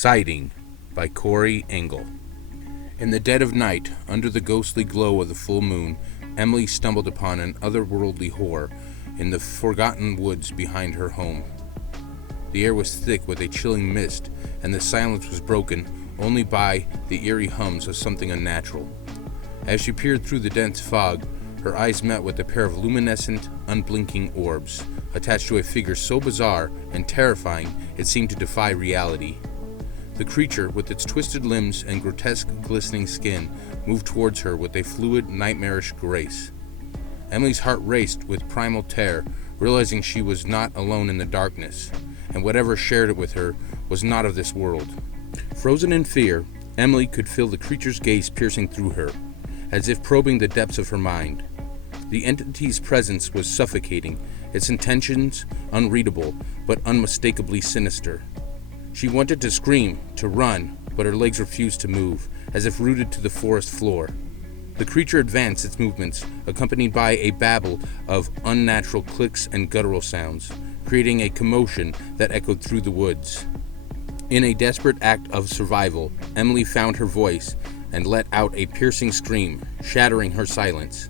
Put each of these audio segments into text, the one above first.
Sighting by Cory Engel. In the dead of night, under the ghostly glow of the full moon, Emily stumbled upon an otherworldly horror in the forgotten woods behind her home. The air was thick with a chilling mist, and the silence was broken only by the eerie hums of something unnatural. As she peered through the dense fog, her eyes met with a pair of luminescent, unblinking orbs, attached to a figure so bizarre and terrifying it seemed to defy reality. The creature, with its twisted limbs and grotesque glistening skin, moved towards her with a fluid, nightmarish grace. Emily's heart raced with primal terror, realizing she was not alone in the darkness, and whatever shared it with her was not of this world. Frozen in fear, Emily could feel the creature's gaze piercing through her, as if probing the depths of her mind. The entity's presence was suffocating, its intentions unreadable, but unmistakably sinister. She wanted to scream, to run, but her legs refused to move, as if rooted to the forest floor. The creature advanced its movements, accompanied by a babble of unnatural clicks and guttural sounds, creating a commotion that echoed through the woods. In a desperate act of survival, Emily found her voice and let out a piercing scream, shattering her silence.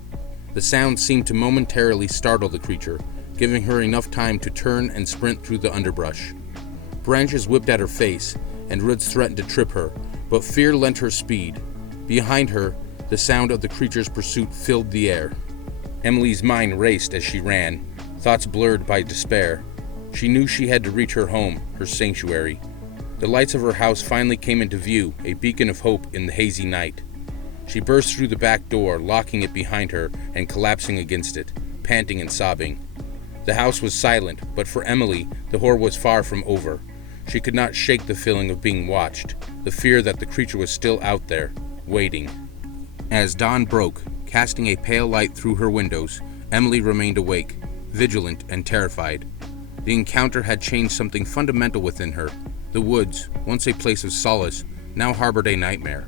The sound seemed to momentarily startle the creature, giving her enough time to turn and sprint through the underbrush. Branches whipped at her face, and roots threatened to trip her, but fear lent her speed. Behind her, the sound of the creature's pursuit filled the air. Emily's mind raced as she ran, thoughts blurred by despair. She knew she had to reach her home, her sanctuary. The lights of her house finally came into view, a beacon of hope in the hazy night. She burst through the back door, locking it behind her and collapsing against it, panting and sobbing. The house was silent, but for Emily, the horror was far from over. She could not shake the feeling of being watched, the fear that the creature was still out there, waiting. As dawn broke, casting a pale light through her windows, Emily remained awake, vigilant and terrified. The encounter had changed something fundamental within her. The woods, once a place of solace, now harbored a nightmare.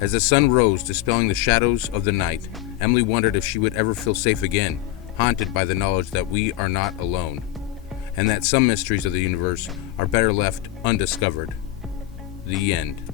As the sun rose, dispelling the shadows of the night, Emily wondered if she would ever feel safe again, haunted by the knowledge that we are not alone, and that some mysteries of the universe are better left undiscovered. The end.